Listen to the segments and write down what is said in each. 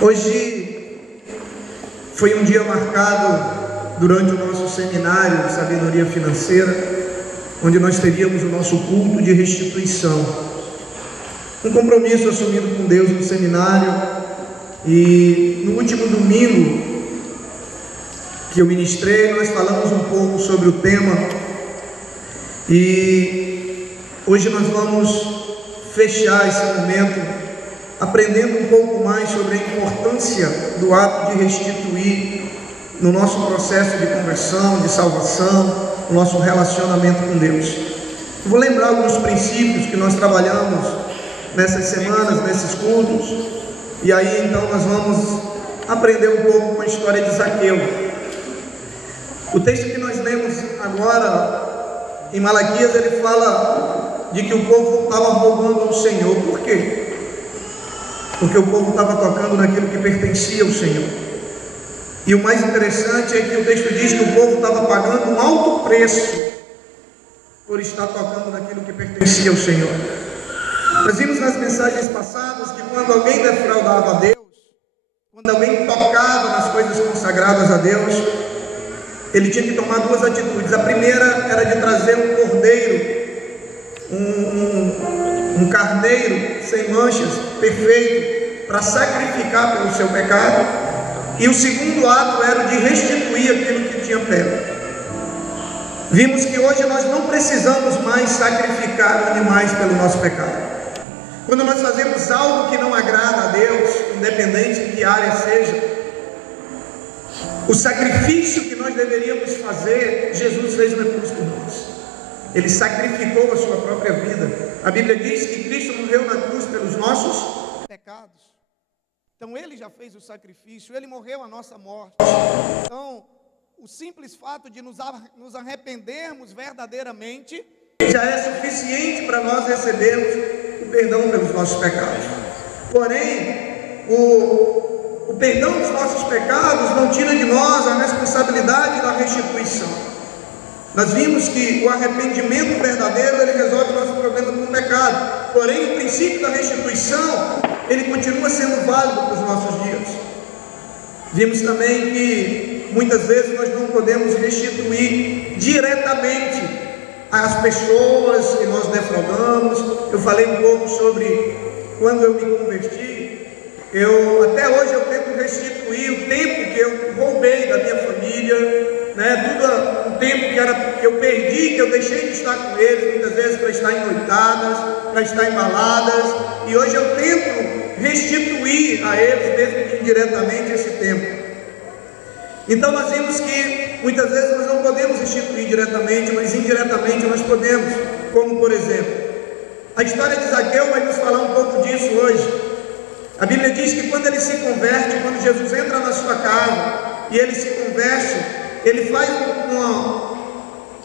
Hoje foi um dia marcado durante o nosso seminário de sabedoria financeira, onde nós teríamos o nosso culto de restituição. Um compromisso assumido com Deus no seminário. E no último domingo que eu ministrei, nós falamos um pouco sobre o tema. E hoje nós vamos fechar esse momento aprendendo um pouco mais sobre a importância do ato de restituir no nosso processo de conversão, de salvação, no nosso relacionamento com Deus. Eu vou lembrar alguns princípios que nós trabalhamos nessas semanas, nesses cultos, e aí então nós vamos aprender um pouco com a história de Zaqueu. O texto que nós lemos agora em Malaquias, ele fala de que o povo estava roubando ao Senhor. Por quê? Porque o povo estava tocando naquilo que pertencia ao Senhor. E o mais interessante é que o texto diz que o povo estava pagando um alto preço por estar tocando naquilo que pertencia ao Senhor. Nós vimos nas mensagens passadas que quando alguém defraudava a Deus, quando alguém tocava nas coisas consagradas a Deus, ele tinha que tomar duas atitudes. A primeira era de trazer um cordeiro, um carneiro sem manchas, perfeito, para sacrificar pelo seu pecado. E o segundo ato era de restituir aquilo que tinha perto. Vimos que hoje nós não precisamos mais sacrificar animais pelo nosso pecado. Quando nós fazemos algo que não agrada a Deus, independente de que área seja, o sacrifício que nós deveríamos fazer, Jesus fez na cruz por nós. Ele sacrificou a sua própria vida. A Bíblia diz que Cristo morreu na cruz pelos nossos pecados. Então Ele já fez o sacrifício, Ele morreu a nossa morte. Então, o simples fato de nos arrependermos verdadeiramente já é suficiente para nós recebermos o perdão pelos nossos pecados. Porém, o perdão dos nossos pecados não tira de nós a responsabilidade da restituição. Nós vimos que o arrependimento verdadeiro, ele resolve o nosso problema com o pecado. Porém, o princípio da restituição, ele continua sendo válido para os nossos dias. Vimos também que muitas vezes nós não podemos restituir diretamente às pessoas que nós defraudamos. Eu falei um pouco sobre quando eu me converti. Até hoje eu tento restituir o tempo que eu roubei da minha família, tudo o tempo que eu perdi, que eu deixei de estar com eles, muitas vezes para estar em noitadas, para estar em baladas, e hoje eu tento restituir a eles, mesmo que indiretamente, esse tempo. Então nós vimos que muitas vezes nós não podemos restituir diretamente, mas indiretamente nós podemos, como por exemplo, a história de Zaqueu vai nos falar um pouco disso hoje. A Bíblia diz que quando ele se converte, quando Jesus entra na sua casa e ele se converte, ele faz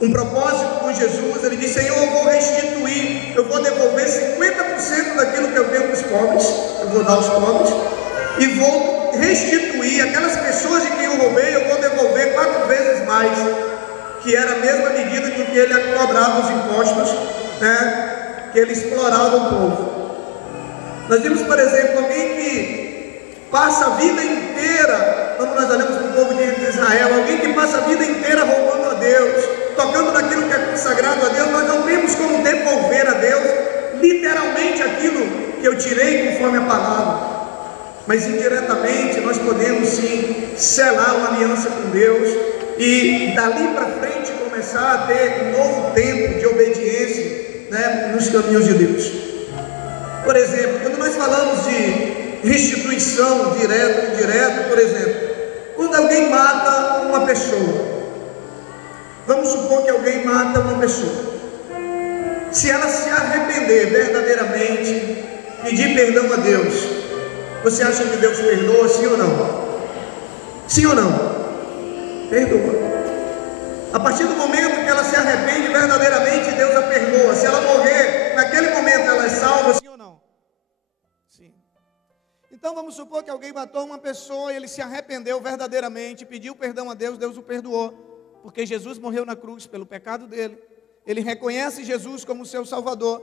um propósito com Jesus. Ele diz: Senhor, eu vou restituir, eu vou devolver 50% daquilo que eu tenho para os pobres, eu vou dar aos pobres, e vou restituir aquelas pessoas de quem eu roubei, eu vou devolver 4 vezes mais, que era a mesma medida com que ele cobrava os impostos, que ele explorava o povo. Nós vimos, por exemplo, alguém que passa a vida inteira, quando nós olhamos para o povo de Israel, alguém que passa a vida inteira roubando a Deus, tocando naquilo que é consagrado a Deus. Nós não temos como devolver a Deus literalmente aquilo que eu tirei conforme a palavra, mas indiretamente nós podemos sim selar uma aliança com Deus e dali para frente começar a ter um novo tempo de obediência, nos caminhos de Deus. Por exemplo, quando nós falamos de restituição direta e indireta, por exemplo, quando alguém mata uma pessoa, vamos supor que alguém mata uma pessoa, se ela se arrepender verdadeiramente, pedir perdão a Deus, você acha que Deus perdoa, sim ou não? Sim ou não? Perdoa. A partir do momento que ela se arrepende verdadeiramente, Deus a perdoa. Se ela morrer, naquele momento ela é salva, sim ou não? Sim. Então vamos supor que alguém matou uma pessoa e ele se arrependeu verdadeiramente, pediu perdão a Deus, Deus o perdoou, porque Jesus morreu na cruz pelo pecado dele. Ele reconhece Jesus como seu Salvador.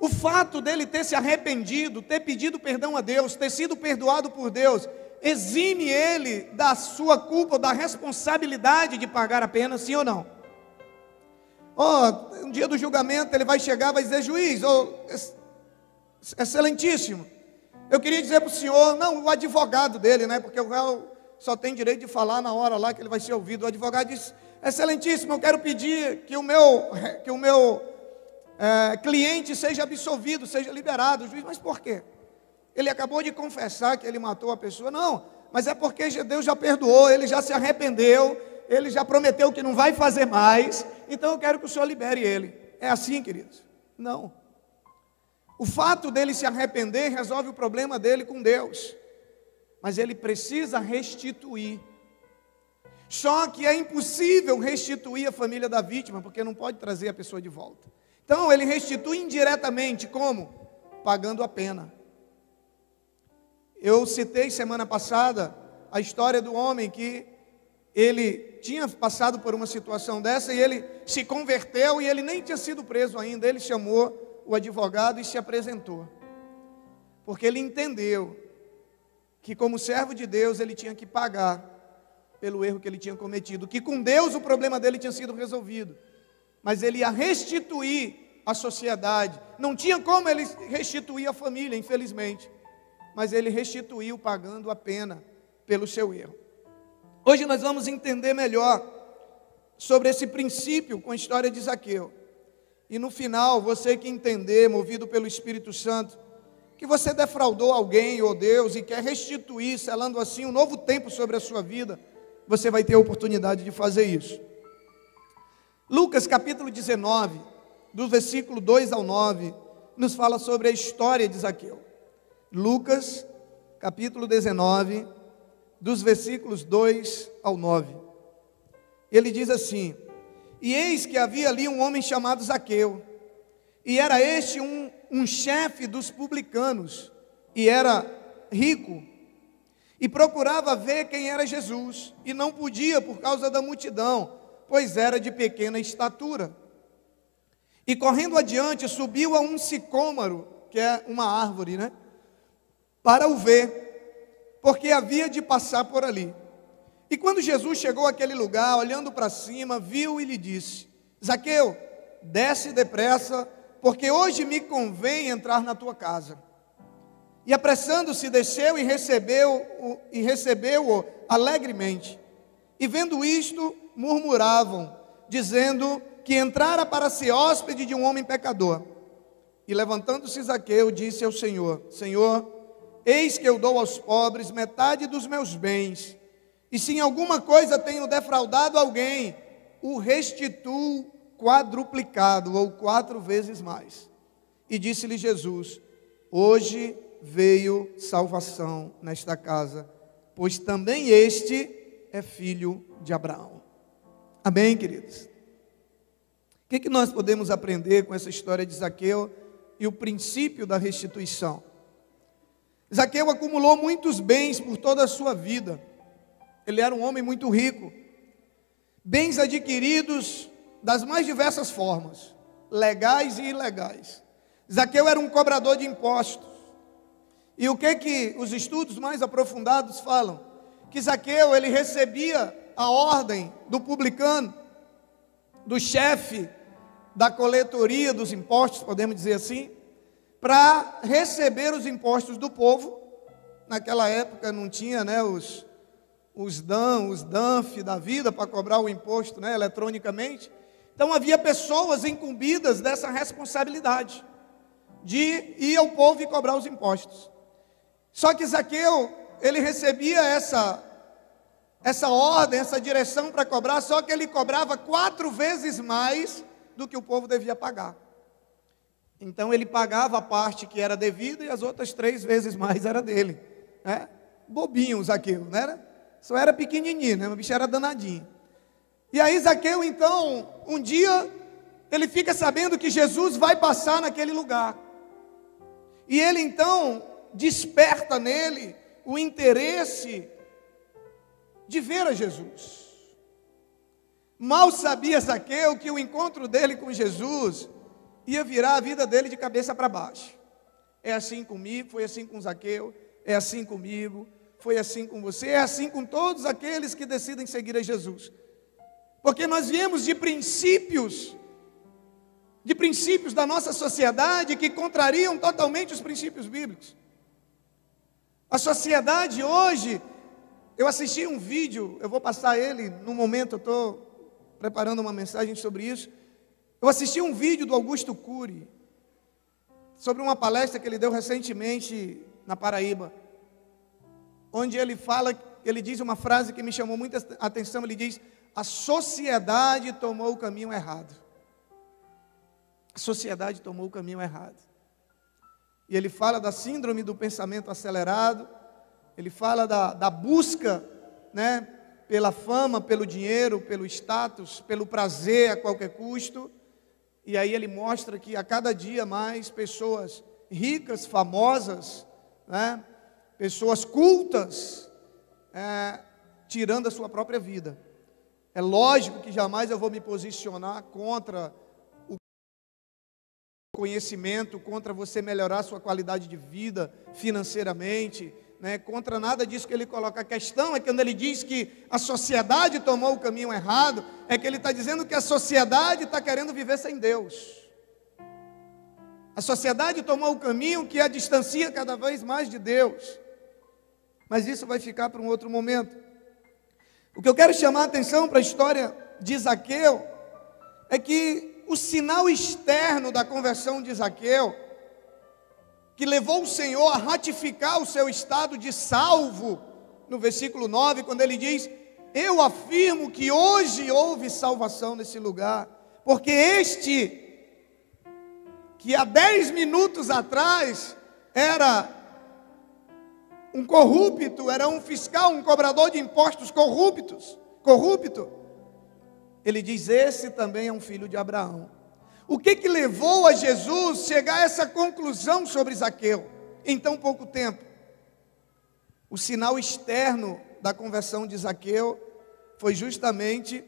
O fato dele ter se arrependido, ter pedido perdão a Deus, ter sido perdoado por Deus, exime ele da sua culpa, da responsabilidade de pagar a pena, sim ou não? Um dia do julgamento ele vai chegar, vai dizer: juiz, excelentíssimo, eu queria dizer para o senhor, não, o advogado dele, né, porque o réu só tem direito de falar na hora lá que ele vai ser ouvido. O advogado diz: excelentíssimo, eu quero pedir que o meu cliente seja absolvido, seja liberado. O juiz: mas por quê? Ele acabou de confessar que ele matou a pessoa. Não, mas é porque Deus já perdoou, ele já se arrependeu, ele já prometeu que não vai fazer mais, então eu quero que o senhor libere ele. É assim, queridos? Não. O fato dele se arrepender resolve o problema dele com Deus, mas ele precisa restituir. Só que é impossível restituir a família da vítima, porque não pode trazer a pessoa de volta. Então ele restitui indiretamente, como? Pagando a pena. Eu citei semana passada a história do homem que ele tinha passado por uma situação dessa e ele se converteu e ele nem tinha sido preso ainda. Ele chamou o advogado e se apresentou, porque ele entendeu que como servo de Deus ele tinha que pagar pelo erro que ele tinha cometido, que com Deus o problema dele tinha sido resolvido, mas ele ia restituir a sociedade. Não tinha como ele restituir a família, infelizmente, mas ele restituiu pagando a pena pelo seu erro. Hoje nós vamos entender melhor sobre esse princípio com a história de Zaqueu. E no final, você que entender, movido pelo Espírito Santo, que você defraudou alguém ou Deus e quer restituir, selando assim um novo tempo sobre a sua vida, você vai ter a oportunidade de fazer isso. Lucas capítulo 19, do versículo 2 ao 9, nos fala sobre a história de Zaqueu. Lucas capítulo 19, dos versículos 2 ao 9. Ele diz assim: e eis que havia ali um homem chamado Zaqueu, e era este um chefe dos publicanos, e era rico, e procurava ver quem era Jesus, e não podia por causa da multidão, pois era de pequena estatura. E correndo adiante, subiu a um sicômoro, que é uma árvore, né, para o ver, porque havia de passar por ali. E quando Jesus chegou àquele lugar, olhando para cima, viu e lhe disse: Zaqueu, desce depressa, porque hoje me convém entrar na tua casa. E apressando-se, desceu e recebeu-o alegremente. E vendo isto, murmuravam, dizendo que entrara para ser hóspede de um homem pecador. E levantando-se Zaqueu, disse ao Senhor: Senhor, eis que eu dou aos pobres metade dos meus bens, e se em alguma coisa tenho defraudado alguém, o restituo quadruplicado, ou 4 vezes mais. E disse-lhe Jesus: hoje veio salvação nesta casa, pois também este é filho de Abraão. Amém, queridos? O que nós podemos aprender com essa história de Zaqueu e o princípio da restituição? Zaqueu acumulou muitos bens por toda a sua vida. Ele era um homem muito rico, bens adquiridos das mais diversas formas, legais e ilegais. Zaqueu era um cobrador de impostos. E o que os estudos mais aprofundados falam? Que Zaqueu, ele recebia a ordem do publicano, do chefe da coletoria dos impostos, podemos dizer assim, para receber os impostos do povo. Naquela época não tinha, né, os DANF da vida para cobrar o imposto, né, eletronicamente. Então havia pessoas incumbidas dessa responsabilidade de ir ao povo e cobrar os impostos. Só que Zaqueu, ele recebia essa ordem, essa direção para cobrar, só que ele cobrava 4 vezes mais do que o povo devia pagar. Então ele pagava a parte que era devida e as outras 3 vezes mais era dele, né? Bobinho Zaqueu, não era? Só era pequenininho, né? O bicho era danadinho. E aí Zaqueu, então, um dia, ele fica sabendo que Jesus vai passar naquele lugar. E ele, então, desperta nele o interesse de ver a Jesus. Mal sabia Zaqueu que o encontro dele com Jesus ia virar a vida dele de cabeça para baixo. É assim comigo, foi assim com Zaqueu, é assim comigo, foi assim com você, é assim com todos aqueles que decidem seguir a Jesus. Porque nós viemos de princípios da nossa sociedade que contrariam totalmente os princípios bíblicos. A sociedade hoje, eu assisti um vídeo, eu vou passar ele no momento, eu estou preparando uma mensagem sobre isso. Eu assisti um vídeo do Augusto Cury, sobre uma palestra que ele deu recentemente na Paraíba, onde ele diz uma frase que me chamou muita atenção, ele diz: a sociedade tomou o caminho errado. A sociedade tomou o caminho errado. E ele fala da síndrome do pensamento acelerado, ele fala da busca, né, pela fama, pelo dinheiro, pelo status, pelo prazer a qualquer custo. E aí ele mostra que a cada dia mais pessoas ricas, famosas, né, pessoas cultas, tirando a sua própria vida. É lógico que jamais eu vou me posicionar contra o conhecimento, contra você melhorar a sua qualidade de vida financeiramente, né, contra nada disso que ele coloca. A questão é que quando ele diz que a sociedade tomou o caminho errado, é que ele está dizendo que a sociedade está querendo viver sem Deus. A sociedade tomou o caminho que a distancia cada vez mais de Deus. Mas isso vai ficar para um outro momento. O que eu quero chamar a atenção para a história de Zaqueu é que o sinal externo da conversão de Zaqueu, que levou o Senhor a ratificar o seu estado de salvo, no versículo 9, quando ele diz: eu afirmo que hoje houve salvação nesse lugar, porque este, que há 10 minutos atrás era um corrupto, era um fiscal, um cobrador de impostos corrupto, ele diz: esse também é um filho de Abraão. O que levou a Jesus chegar a essa conclusão sobre Zaqueu em tão pouco tempo? O sinal externo da conversão de Zaqueu foi justamente,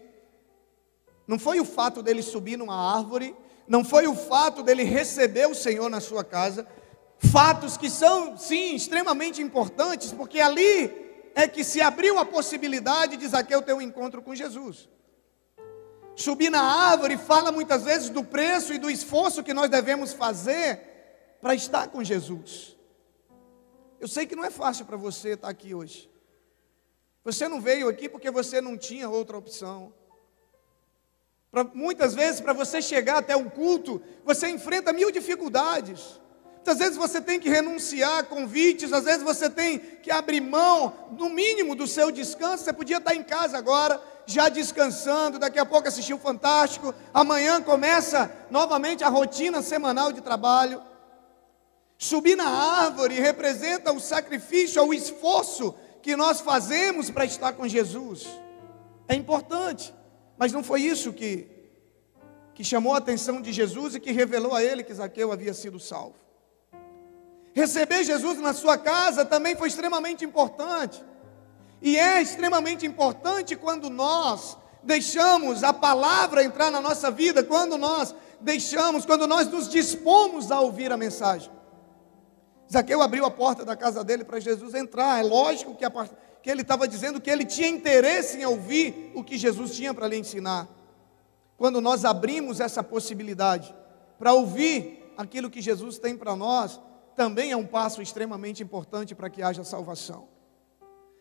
não foi o fato dele subir numa árvore, não foi o fato dele receber o Senhor na sua casa, fatos que são, sim, extremamente importantes, porque ali é que se abriu a possibilidade de Zaqueu ter um encontro com Jesus. Subir na árvore fala muitas vezes do preço e do esforço que nós devemos fazer para estar com Jesus. Eu sei que não é fácil para você estar aqui hoje. Você não veio aqui porque você não tinha outra opção. Muitas vezes, para você chegar até um culto, você enfrenta 1000 dificuldades. Muitas vezes você tem que renunciar a convites, às vezes você tem que abrir mão, no mínimo, do seu descanso. Você podia estar em casa agora, já descansando, daqui a pouco assistir o Fantástico, amanhã começa novamente a rotina semanal de trabalho. Subir na árvore representa o sacrifício, o esforço que nós fazemos para estar com Jesus. É importante, mas não foi isso que chamou a atenção de Jesus e que revelou a ele que Zaqueu havia sido salvo. Receber Jesus na sua casa também foi extremamente importante. E é extremamente importante quando nós deixamos a palavra entrar na nossa vida, quando nós nos dispomos a ouvir a mensagem. Zaqueu abriu a porta da casa dele para Jesus entrar. É lógico que ele estava dizendo que ele tinha interesse em ouvir o que Jesus tinha para lhe ensinar. Quando nós abrimos essa possibilidade para ouvir aquilo que Jesus tem para nós, também é um passo extremamente importante para que haja salvação.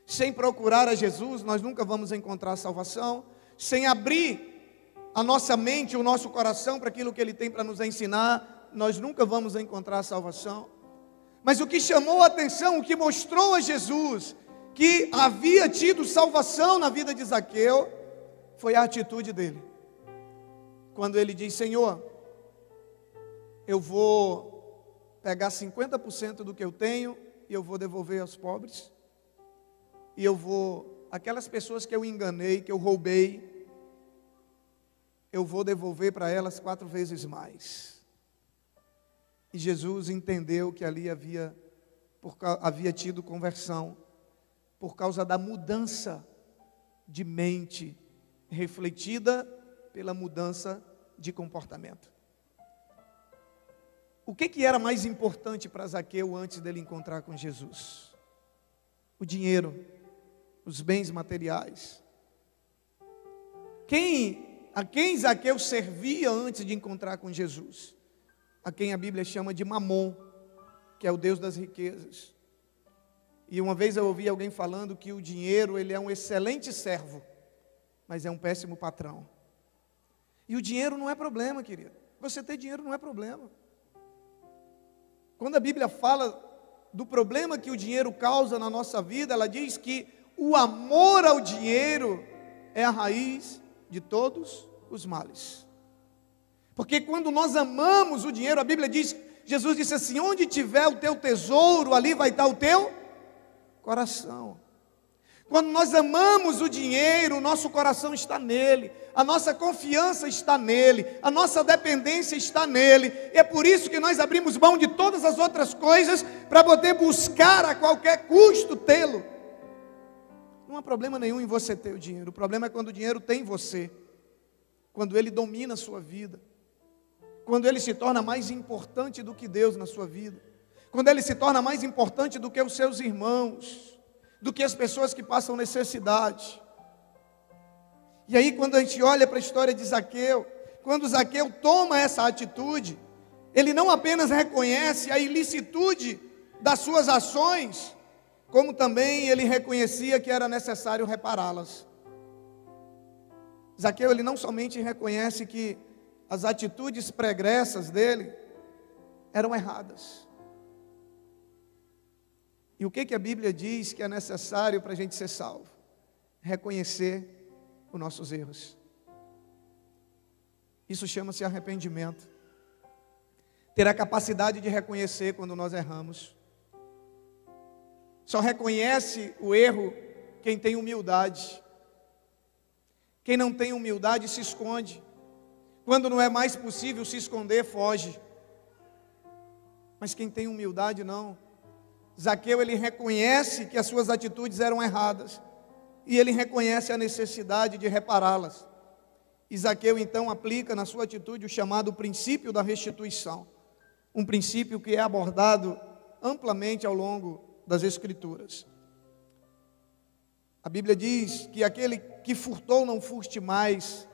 Sem procurar a Jesus, nós nunca vamos encontrar salvação. Sem abrir a nossa mente, o nosso coração para aquilo que Ele tem para nos ensinar, nós nunca vamos encontrar salvação. Mas o que chamou a atenção, o que mostrou a Jesus que havia tido salvação na vida de Zaqueu, foi a atitude dele. Quando ele diz: Senhor, eu vou pegar 50% do que eu tenho e eu vou devolver aos pobres. E aquelas pessoas que eu enganei, que eu roubei, eu vou devolver para elas 4 vezes mais. E Jesus entendeu que ali havia tido conversão, por causa da mudança de mente, refletida pela mudança de comportamento. O que era mais importante para Zaqueu antes dele encontrar com Jesus? O dinheiro, os bens materiais. A quem Zaqueu servia antes de encontrar com Jesus? A quem a Bíblia chama de Mamon, que é o Deus das riquezas. E uma vez eu ouvi alguém falando que o dinheiro, ele é um excelente servo, mas é um péssimo patrão. E o dinheiro não é problema, querido. Você ter dinheiro não é problema. Quando a Bíblia fala do problema que o dinheiro causa na nossa vida, ela diz que o amor ao dinheiro é a raiz de todos os males. Porque quando nós amamos o dinheiro, a Bíblia diz, Jesus disse assim: onde tiver o teu tesouro, ali vai estar o teu coração. Quando nós amamos o dinheiro, o nosso coração está nele, a nossa confiança está nele, a nossa dependência está nele. E é por isso que nós abrimos mão de todas as outras coisas para poder buscar a qualquer custo tê-lo. Não há problema nenhum em você ter o dinheiro. O problema é quando o dinheiro tem você, quando ele domina a sua vida, quando ele se torna mais importante do que Deus na sua vida, quando ele se torna mais importante do que os seus irmãos, do que as pessoas que passam necessidade. E aí, quando a gente olha para a história de Zaqueu, quando Zaqueu toma essa atitude, ele não apenas reconhece a ilicitude das suas ações, como também ele reconhecia que era necessário repará-las. Zaqueu, ele não somente reconhece que as atitudes pregressas dele eram erradas. E o que a Bíblia diz que é necessário para a gente ser salvo? Reconhecer os nossos erros. Isso chama-se arrependimento. Ter a capacidade de reconhecer quando nós erramos. Só reconhece o erro quem tem humildade. Quem não tem humildade se esconde. Quando não é mais possível se esconder, foge. Mas quem tem humildade, não. Zaqueu, ele reconhece que as suas atitudes eram erradas. E ele reconhece a necessidade de repará-las. E Zaqueu, então, aplica na sua atitude o chamado princípio da restituição. Um princípio que é abordado amplamente ao longo das Escrituras. A Bíblia diz que aquele que furtou não furte mais,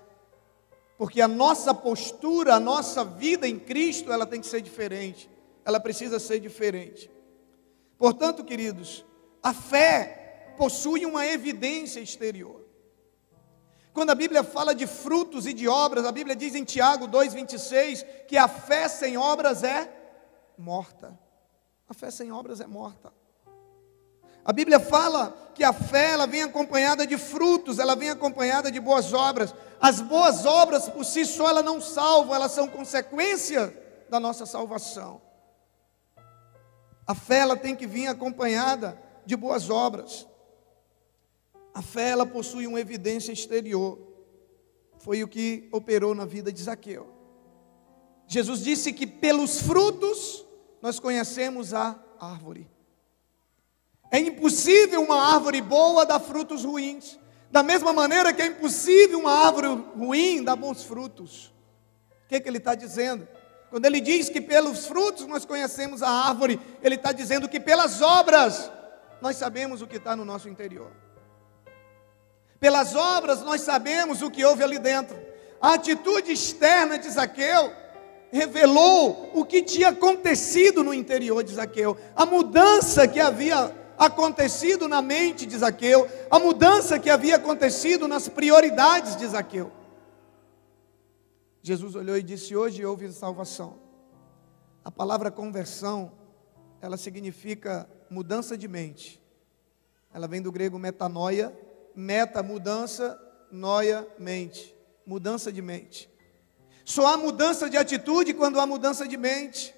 porque a nossa postura, a nossa vida em Cristo, ela tem que ser diferente, ela precisa ser diferente. Portanto, queridos, a fé possui uma evidência exterior. Quando a Bíblia fala de frutos e de obras, a Bíblia diz em Tiago 2,26, que a fé sem obras é morta. A fé sem obras é morta. A Bíblia fala que a fé, ela vem acompanhada de frutos, ela vem acompanhada de boas obras. As boas obras, por si só, elas não salvam, elas são consequência da nossa salvação. A fé, ela tem que vir acompanhada de boas obras. A fé, ela possui uma evidência exterior. Foi o que operou na vida de Zaqueu. Jesus disse que pelos frutos nós conhecemos a árvore. É impossível uma árvore boa dar frutos ruins. Da mesma maneira que é impossível uma árvore ruim dar bons frutos. O que ele está dizendo? Quando ele diz que pelos frutos nós conhecemos a árvore, ele está dizendo que pelas obras nós sabemos o que está no nosso interior. Pelas obras nós sabemos o que houve ali dentro. A atitude externa de Zaqueu revelou o que tinha acontecido no interior de Zaqueu. A mudança que havia acontecido na mente de Zaqueu, a mudança que havia acontecido nas prioridades de Zaqueu. Jesus olhou e disse: hoje houve salvação. A palavra conversão, ela significa mudança de mente. Ela vem do grego metanoia, meta, mudança, noia, mente. Mudança de mente. Só há mudança de atitude quando há mudança de mente.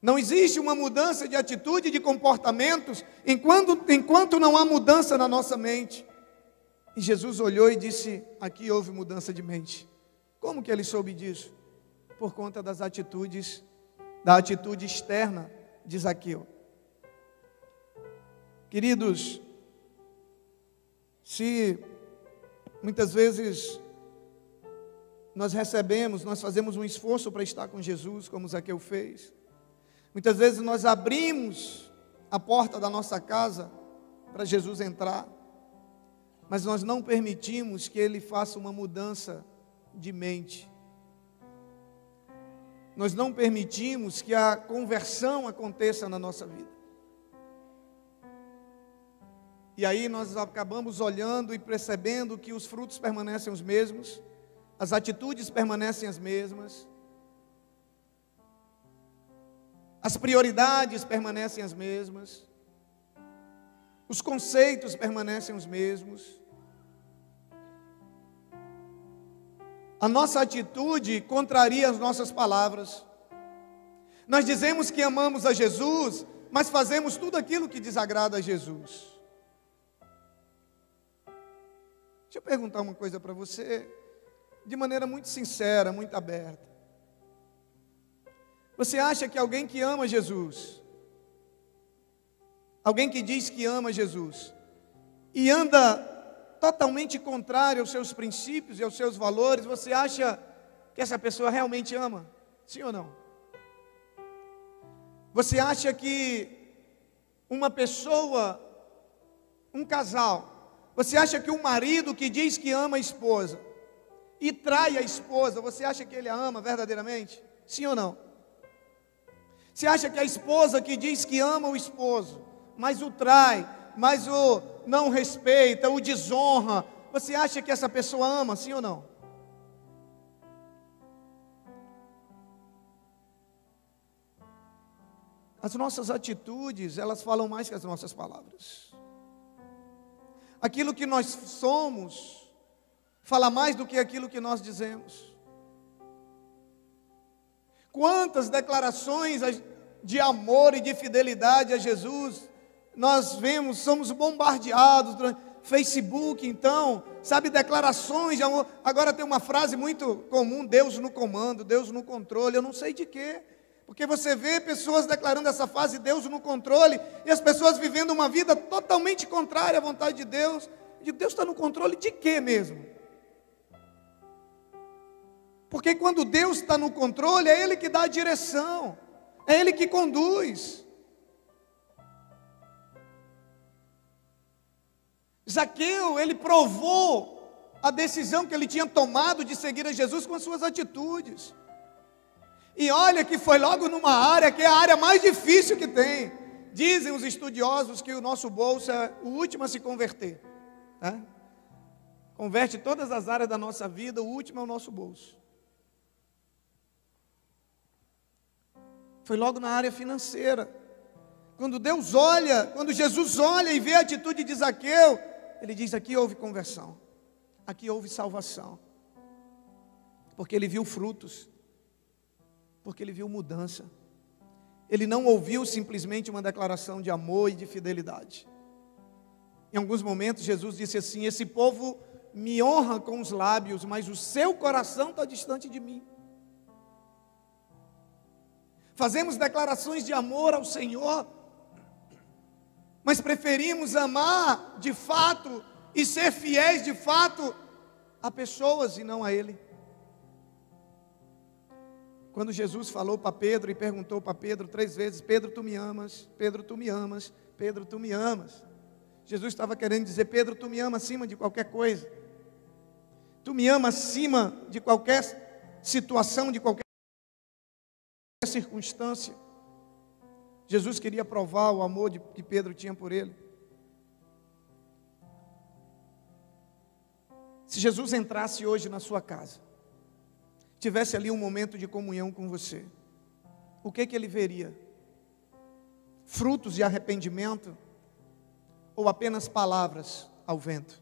Não existe uma mudança de atitude e de comportamentos enquanto não há mudança na nossa mente. E Jesus olhou e disse: aqui houve mudança de mente. Como que ele soube disso? Por conta das atitudes, da atitude externa de Zaqueu. Queridos, se muitas vezes nós recebemos, nós fazemos um esforço para estar com Jesus, como Zaqueu fez. Muitas vezes nós abrimos a porta da nossa casa para Jesus entrar, mas nós não permitimos que Ele faça uma mudança de mente. Nós não permitimos que a conversão aconteça na nossa vida. E aí nós acabamos olhando e percebendo que os frutos permanecem os mesmos, as atitudes permanecem as mesmas, as prioridades permanecem as mesmas, os conceitos permanecem os mesmos. A nossa atitude contraria as nossas palavras. Nós dizemos que amamos a Jesus, mas fazemos tudo aquilo que desagrada a Jesus. Deixa eu perguntar uma coisa para você, de maneira muito sincera, muito aberta. Você acha que alguém que ama Jesus, alguém que diz que ama Jesus, e anda totalmente contrário aos seus princípios e aos seus valores, você acha que essa pessoa realmente ama? Sim ou não? Você acha que uma pessoa, um casal, você acha que um marido que diz que ama a esposa e trai a esposa, você acha que ele a ama verdadeiramente? Sim ou não? Você acha que a esposa que diz que ama o esposo, mas o trai, mas o não respeita, o desonra, você acha que essa pessoa ama, sim ou não? As nossas atitudes, elas falam mais que as nossas palavras. Aquilo que nós somos, fala mais do que aquilo que nós dizemos. Quantas declarações de amor e de fidelidade a Jesus nós vemos, somos bombardeados durante Facebook, então, sabe, declarações de amor. Agora tem uma frase muito comum: Deus no comando, Deus no controle. Eu não sei de quê, porque você vê pessoas declarando essa frase, Deus no controle, e as pessoas vivendo uma vida totalmente contrária à vontade de Deus. Eu digo, Deus está no controle de quê mesmo? Porque quando Deus está no controle, é Ele que dá a direção, é Ele que conduz. Zaqueu, ele provou a decisão que ele tinha tomado de seguir a Jesus com as suas atitudes. E olha que foi logo numa área que é a área mais difícil que tem. Dizem os estudiosos que o nosso bolso é o último a se converter, né? Converte todas as áreas da nossa vida, o último é o nosso bolso. Foi logo na área financeira. Quando Deus olha, quando Jesus olha e vê a atitude de Zaqueu, Ele diz, aqui houve conversão, aqui houve salvação. Porque ele viu frutos, porque ele viu mudança. Ele não ouviu simplesmente uma declaração de amor e de fidelidade. Em alguns momentos Jesus disse assim, esse povo me honra com os lábios, mas o seu coração está distante de mim. Fazemos declarações de amor ao Senhor, mas preferimos amar de fato e ser fiéis de fato a pessoas e não a Ele. Quando Jesus falou para Pedro e perguntou para Pedro 3 vezes, Pedro, tu me amas, Pedro, tu me amas, Pedro, tu me amas. Jesus estava querendo dizer, Pedro, tu me amas acima de qualquer coisa. Tu me amas acima de qualquer situação, de qualquer circunstância. Jesus queria provar o amor que Pedro tinha por ele. Se Jesus entrasse hoje na sua casa, tivesse ali um momento de comunhão com você, o que ele veria? Frutos de arrependimento ou apenas palavras ao vento?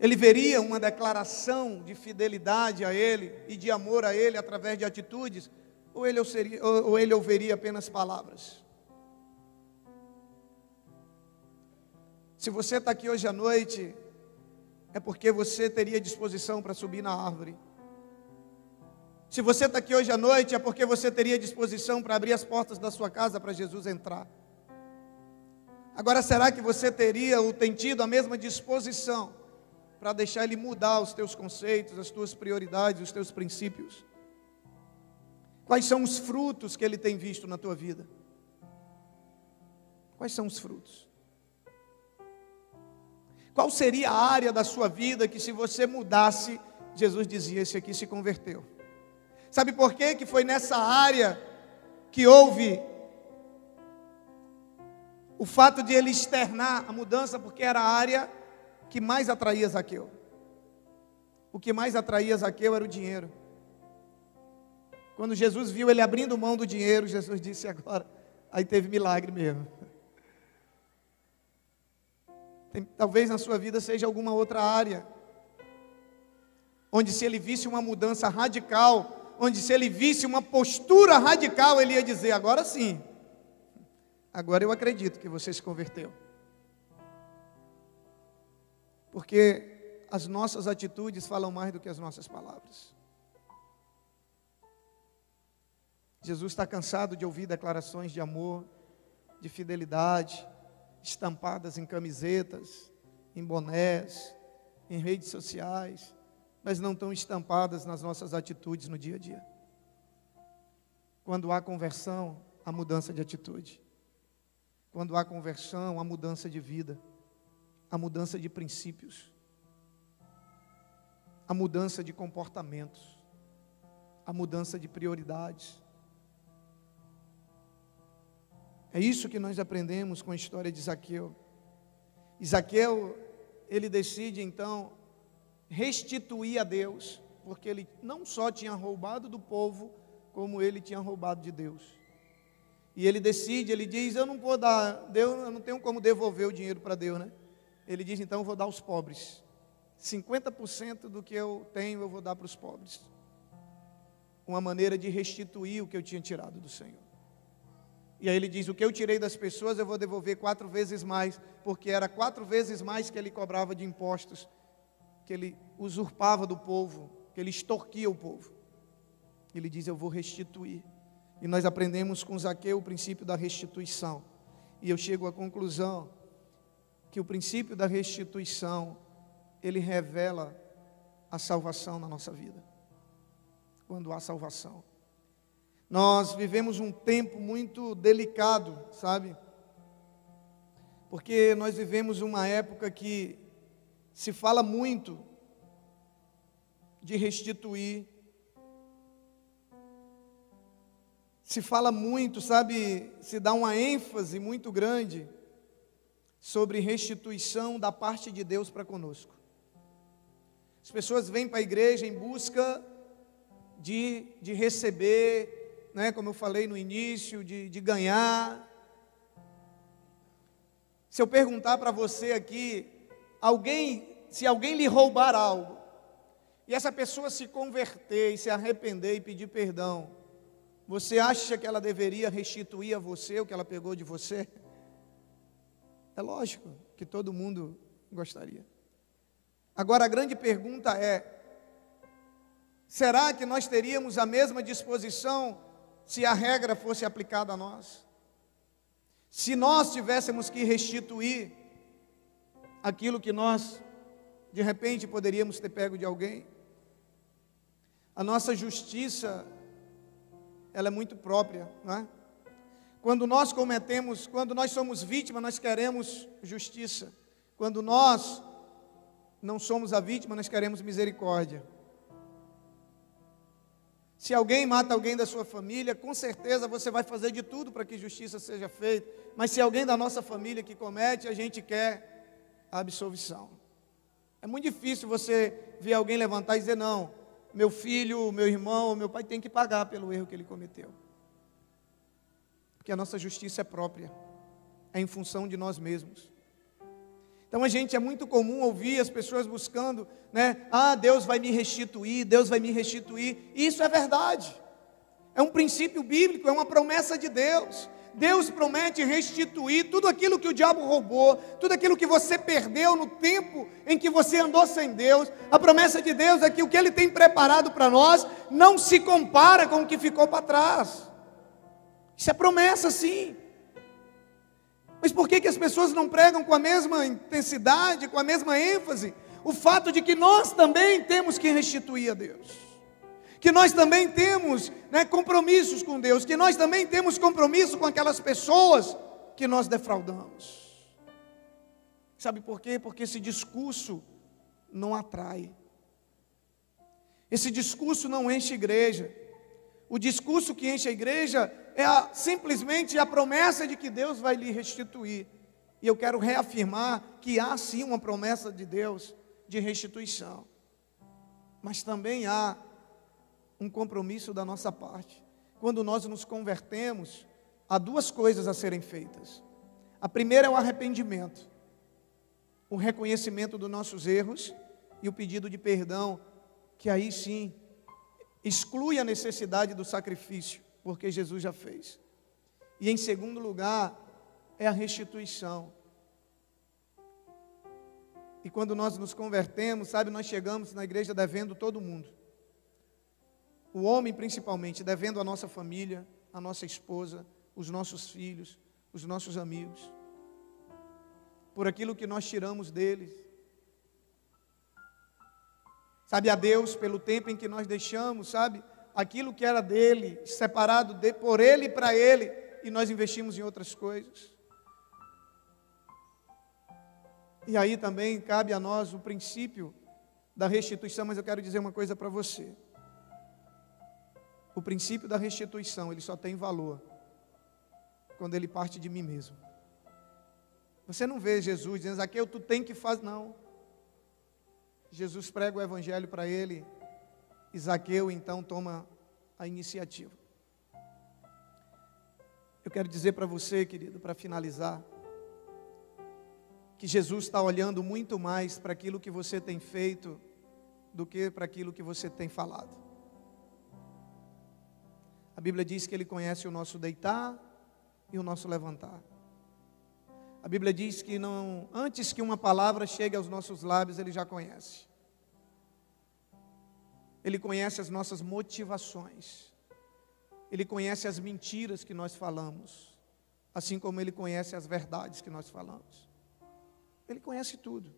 Ele veria uma declaração de fidelidade a Ele e de amor a Ele através de atitudes, ou ele ouviria apenas palavras? Se você está aqui hoje à noite, é porque você teria disposição para subir na árvore. Se você está aqui hoje à noite, é porque você teria disposição para abrir as portas da sua casa para Jesus entrar. Agora, será que você teria ou tem tido a mesma disposição para deixar Ele mudar os teus conceitos, as tuas prioridades, os teus princípios? Quais são os frutos que Ele tem visto na tua vida? Quais são os frutos? Qual seria a área da sua vida que, se você mudasse, Jesus dizia, esse aqui se converteu? Sabe por quê? Que foi nessa área que houve o fato de ele externar a mudança, porque era a área que mais atraía Zaqueu. O que mais atraía Zaqueu era o dinheiro. Quando Jesus viu ele abrindo mão do dinheiro, Jesus disse agora, aí teve milagre mesmo. Talvez na sua vida seja alguma outra área, onde se ele visse uma mudança radical, onde se ele visse uma postura radical, ele ia dizer, agora sim, agora eu acredito que você se converteu. Porque as nossas atitudes falam mais do que as nossas palavras. Jesus está cansado de ouvir declarações de amor, de fidelidade, estampadas em camisetas, em bonés, em redes sociais, mas não estão estampadas nas nossas atitudes no dia a dia. Quando há conversão, há mudança de atitude. Quando há conversão, há mudança de vida, há mudança de princípios, há mudança de comportamentos, há mudança de prioridades. É isso que nós aprendemos com a história de Zaqueu. E Zaqueu, ele decide então restituir a Deus, porque ele não só tinha roubado do povo, como ele tinha roubado de Deus. E ele decide, ele diz, eu não vou dar, Deus, eu não tenho como devolver o dinheiro para Deus, né? Ele diz, então eu vou dar aos pobres. 50% do que eu tenho eu vou dar para os pobres. Uma maneira de restituir o que eu tinha tirado do Senhor. E aí ele diz, o que eu tirei das pessoas eu vou devolver 4 vezes mais, porque era 4 vezes mais que ele cobrava de impostos, que ele usurpava do povo, que ele extorquia o povo. Ele diz, eu vou restituir. E nós aprendemos com Zaqueu o princípio da restituição. E eu chego à conclusão que o princípio da restituição, ele revela a salvação na nossa vida. Quando há salvação. Nós vivemos um tempo muito delicado, sabe? Porque nós vivemos uma época que se fala muito de restituir. Se fala muito, sabe? Se dá uma ênfase muito grande sobre restituição da parte de Deus para conosco. As pessoas vêm para a igreja em busca de receber, né, como eu falei no início, de ganhar. Se eu perguntar para você aqui, se alguém lhe roubar algo, e essa pessoa se converter e se arrepender e pedir perdão, você acha que ela deveria restituir a você o que ela pegou de você? É lógico que todo mundo gostaria. Agora a grande pergunta é, será que nós teríamos a mesma disposição se a regra fosse aplicada a nós? Se nós tivéssemos que restituir aquilo que nós, de repente, poderíamos ter pego de alguém? A nossa justiça, ela é muito própria, não é? Quando nós somos vítimas, nós queremos justiça. Quando nós não somos a vítima, nós queremos misericórdia. Se alguém mata alguém da sua família, com certeza você vai fazer de tudo para que justiça seja feita. Mas se alguém da nossa família que comete, a gente quer a absolvição. É muito difícil você ver alguém levantar e dizer, não, meu filho, meu irmão, meu pai tem que pagar pelo erro que ele cometeu. Porque a nossa justiça é própria, é em função de nós mesmos. Então é muito comum ouvir as pessoas buscando, né? Deus vai me restituir, Deus vai me restituir. Isso é verdade. É um princípio bíblico, é uma promessa de Deus. Deus promete restituir tudo aquilo que o diabo roubou, tudo aquilo que você perdeu no tempo em que você andou sem Deus. A promessa de Deus é que o que Ele tem preparado para nós não se compara com o que ficou para trás. Isso é promessa, sim. Mas por que as pessoas não pregam com a mesma intensidade, com a mesma ênfase, o fato de que nós também temos que restituir a Deus, que nós também temos, compromissos com Deus, que nós também temos compromisso com aquelas pessoas que nós defraudamos. Sabe por quê? Porque esse discurso não atrai, esse discurso não enche a igreja. O discurso que enche a igreja é simplesmente a promessa de que Deus vai lhe restituir. E eu quero reafirmar que há sim uma promessa de Deus de restituição, mas também há um compromisso da nossa parte. Quando nós nos convertemos, há duas coisas a serem feitas. A primeira é o arrependimento, o reconhecimento dos nossos erros e o pedido de perdão, que aí sim exclui a necessidade do sacrifício, porque Jesus já fez. E em segundo lugar, é a restituição. E quando nós nos convertemos, sabe, nós chegamos na igreja devendo todo mundo. O homem principalmente, devendo a nossa família, a nossa esposa, os nossos filhos, os nossos amigos, por aquilo que nós tiramos deles. Sabe, a Deus pelo tempo em que nós deixamos, sabe, aquilo que era dele, separado por ele e para ele, e nós investimos em outras coisas. E aí também cabe a nós o princípio da restituição, mas eu quero dizer uma coisa para você. O princípio da restituição, ele só tem valor quando ele parte de mim mesmo. Você não vê Jesus dizendo, Zaqueu, tu tem que fazer, não. Jesus prega o evangelho para ele, e Zaqueu então toma a iniciativa. Eu quero dizer para você, querido, para finalizar, que Jesus está olhando muito mais para aquilo que você tem feito do que para aquilo que você tem falado. A Bíblia diz que Ele conhece o nosso deitar e o nosso levantar. A Bíblia diz que antes que uma palavra chegue aos nossos lábios, Ele já conhece. Ele conhece as nossas motivações. Ele conhece as mentiras que nós falamos, assim como Ele conhece as verdades que nós falamos. Ele conhece tudo.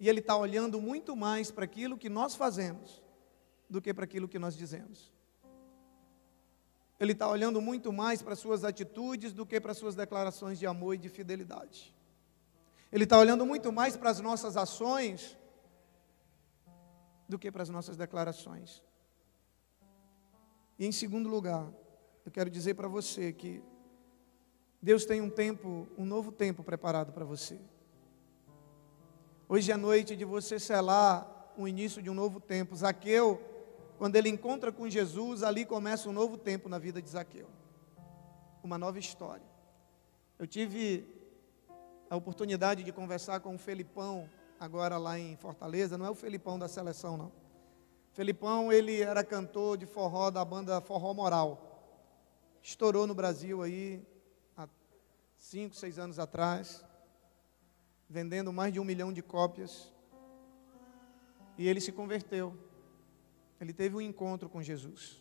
E Ele está olhando muito mais para aquilo que nós fazemos do que para aquilo que nós dizemos. Ele está olhando muito mais para as suas atitudes do que para as suas declarações de amor e de fidelidade. Ele está olhando muito mais para as nossas ações do que para as nossas declarações. E em segundo lugar, eu quero dizer para você que Deus tem um novo tempo preparado para você. Hoje é noite de você selar o início de um novo tempo. Zaqueu, quando ele encontra com Jesus, ali começa um novo tempo na vida de Zaqueu. Uma nova história. Eu tive a oportunidade de conversar com o Felipão, agora lá em Fortaleza. Não é o Felipão da seleção, não. Felipão, ele era cantor de forró da banda Forró Moral. Estourou no Brasil aí, 5, 6 anos atrás, vendendo mais de 1 milhão de cópias, e ele se converteu, ele teve um encontro com Jesus,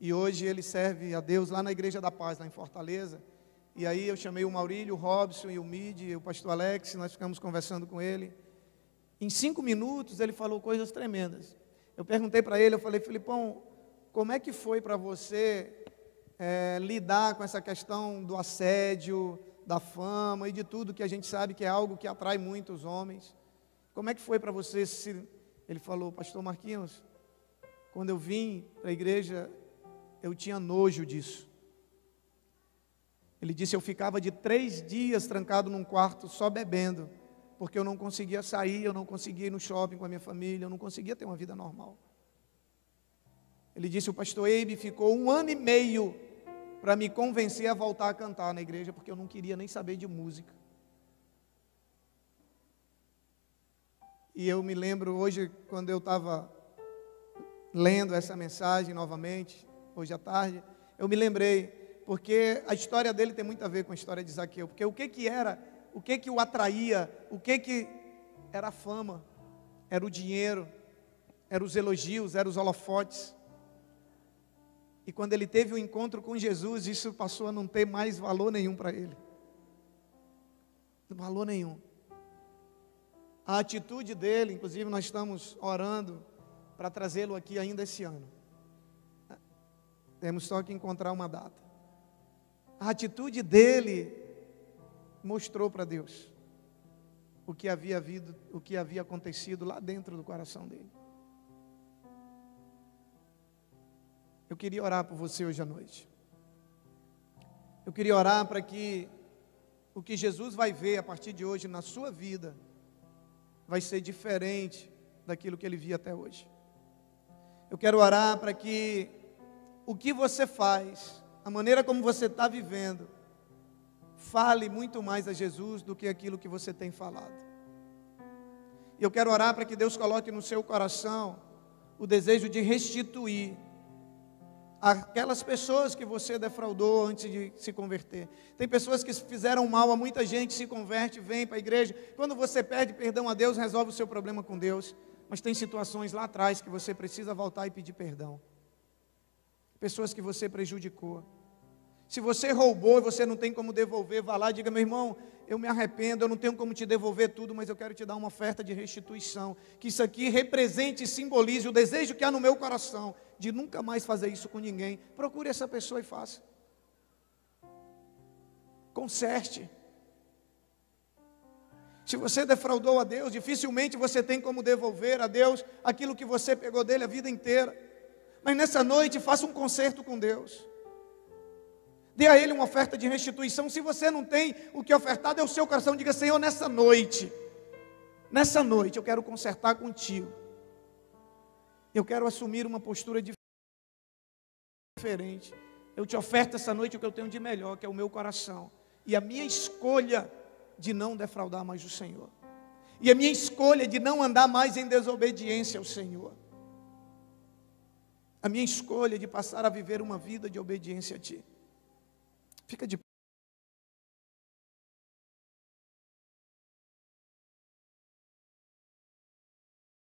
e hoje ele serve a Deus lá na Igreja da Paz, lá em Fortaleza. E aí eu chamei o Maurílio, o Robson e o Midi, o pastor Alex, nós ficamos conversando com ele. Em 5 minutos ele falou coisas tremendas. Eu perguntei para ele, eu falei, Felipão, como é que foi para você lidar com essa questão do assédio, da fama e de tudo que a gente sabe que é algo que atrai muito os homens? Como é que foi para você? Ele falou, pastor Marquinhos, quando eu vim para a igreja, eu tinha nojo disso. Ele disse, eu ficava de 3 dias trancado num quarto só bebendo, porque eu não conseguia sair, eu não conseguia ir no shopping com a minha família, eu não conseguia ter uma vida normal. Ele disse, o pastor Eibe ficou 1 ano e meio para me convencer a voltar a cantar na igreja, porque eu não queria nem saber de música. E eu me lembro hoje, quando eu estava lendo essa mensagem novamente, hoje à tarde, eu me lembrei, porque a história dele tem muito a ver com a história de Zaqueu, porque o que o atraía, era a fama, era o dinheiro, eram os elogios, eram os holofotes. E quando ele teve um encontro com Jesus, isso passou a não ter mais valor nenhum para ele. Valor nenhum. a atitude dele, inclusive nós estamos orando para trazê-lo aqui ainda esse ano. Temos só que encontrar uma data. A atitude dele mostrou para Deus o que havia acontecido lá dentro do coração dele. Eu queria orar por você hoje à noite. Eu queria orar para que o que Jesus vai ver a partir de hoje na sua vida vai ser diferente daquilo que ele via até hoje. Eu quero orar para que o que você faz, a maneira como você está vivendo, fale muito mais a Jesus do que aquilo que você tem falado. E eu quero orar para que Deus coloque no seu coração o desejo de restituir aquelas pessoas que você defraudou antes de se converter. Tem pessoas que fizeram mal a muita gente, se converte, vem para a igreja. Quando você pede perdão a Deus, resolve o seu problema com Deus. Mas tem situações lá atrás que você precisa voltar e pedir perdão. Pessoas que você prejudicou. Se você roubou e você não tem como devolver, vá lá e diga: meu irmão, eu me arrependo, eu não tenho como te devolver tudo, mas eu quero te dar uma oferta de restituição. Que isso aqui represente e simbolize o desejo que há no meu coração de nunca mais fazer isso com ninguém. Procure essa pessoa e faça. Conserte. Se você defraudou a Deus, dificilmente você tem como devolver a Deus aquilo que você pegou dele a vida inteira. Mas nessa noite, faça um concerto com Deus. Dê a Ele uma oferta de restituição. Se você não tem o que ofertar, dê o seu coração. Diga: Senhor, nessa noite eu quero consertar contigo. Eu quero assumir uma postura diferente. Eu te oferto essa noite o que eu tenho de melhor, que é o meu coração. E a minha escolha de não defraudar mais o Senhor. E a minha escolha de não andar mais em desobediência ao Senhor. A minha escolha de passar a viver uma vida de obediência a Ti. Fica de